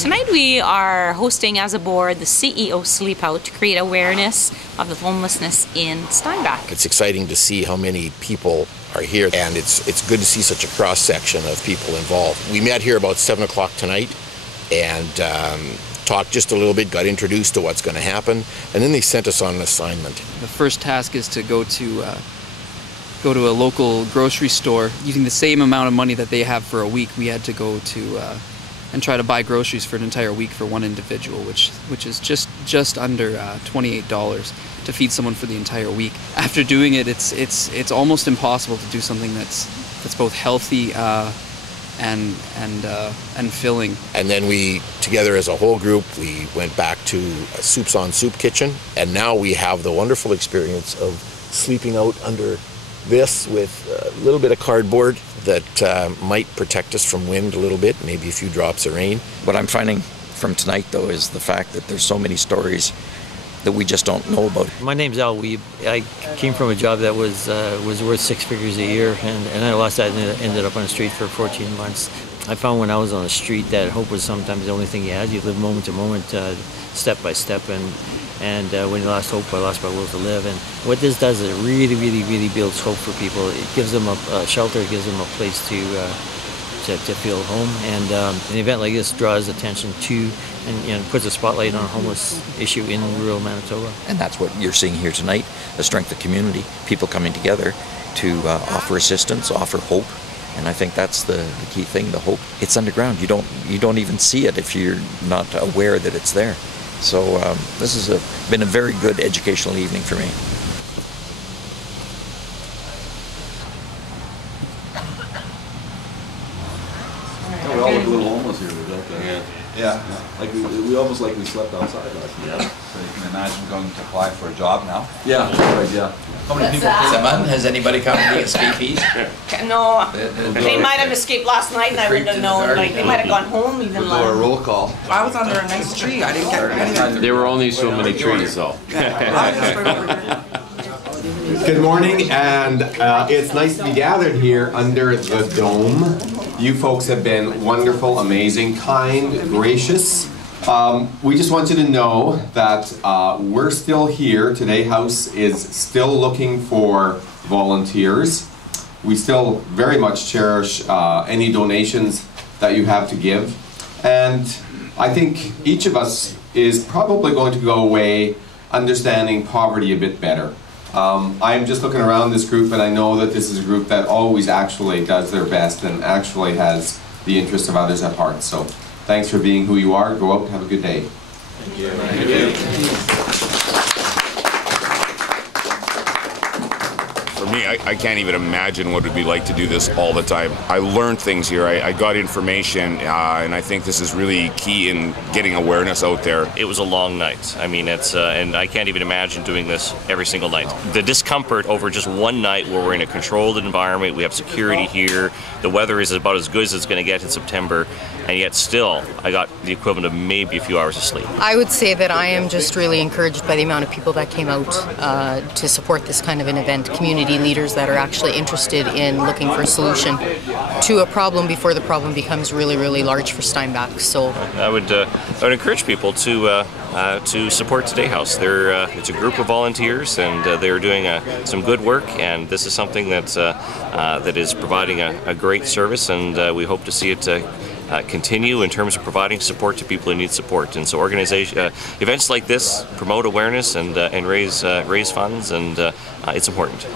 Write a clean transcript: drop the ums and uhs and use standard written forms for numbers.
Tonight we are hosting as a board the CEO Sleepout to create awareness of the homelessness in Steinbach. It's exciting to see how many people are here, and it's good to see such a cross-section of people involved. We met here about 7 o'clock tonight and talked just a little bit, got introduced to what's going to happen, and then they sent us on an assignment. The first task is to go to a local grocery store. Using the same amount of money that they have for a week, we had to go to and try to buy groceries for an entire week for one individual, which is just under $28 to feed someone for the entire week. After doing it, it's almost impossible to do something that's both healthy and filling. And then we, together as a whole group, we went back to a Soups on Soup kitchen, and now we have the wonderful experience of sleeping out under this with a little bit of cardboard that might protect us from wind a little bit, maybe a few drops of rain. What I'm finding from tonight, though, is the fact that there's so many stories that we just don't know about. My name's Al Weeb. I came from a job that was worth 6 figures a year, and I lost that and ended up on the street for 14 months. I found when I was on the street that hope was sometimes the only thing you had. You live moment to moment, step by step, and when you lost hope, I lost my will to live. And what this does is it really builds hope for people. It gives them a shelter, it gives them a place to feel home. And an event like this draws attention to and puts a spotlight on a homeless issue in rural Manitoba. And that's what you're seeing here tonight, the strength of community, people coming together to offer assistance, offer hope. And I think that's the key thing, the hope. It's underground. You don't even see it if you're not aware that it's there. So this has been a very good educational evening for me. Yeah, we all look a little homeless here, don't we? Yeah. Like we almost like we slept outside last night. Yeah. So you can imagine going to apply for a job now. Yeah, right, yeah. How many people? Simon, has anybody come to the escapees? No, they might have escaped last night and I wouldn't have known. Like, they might have gone home even. We'll do a roll call. I was under a nice tree. I didn't get anything. There were only so many trees, though. Good morning, and it's nice to be gathered here under the dome. You folks have been wonderful, amazing, kind, gracious. We just want you to know that we're still here. Today House is still looking for volunteers. We still very much cherish any donations that you have to give. And I think each of us is probably going to go away understanding poverty a bit better. I'm just looking around this group, and I know that this is a group that always actually does their best and actually has the interests of others at heart. So thanks for being who you are. Go out and have a good day. Thank you. Thank you. For me, I can't even imagine what it would be like to do this all the time. I learned things here. I got information, and I think this is really key in getting awareness out there. It was a long night. I mean, and I can't even imagine doing this every single night. The discomfort over just one night where we're in a controlled environment, we have security here, the weather is about as good as it's going to get in September, and yet still, I got the equivalent of maybe a few hours of sleep. I would say that I am just really encouraged by the amount of people that came out to support this kind of an event. Community leaders that are actually interested in looking for a solution to a problem before the problem becomes really large for Steinbach. So I would encourage people to support Today House. It's a group of volunteers, and they're doing some good work, and this is something that is providing a great service, and we hope to see it continue in terms of providing support to people who need support. And so events like this promote awareness and raise funds, and it's important.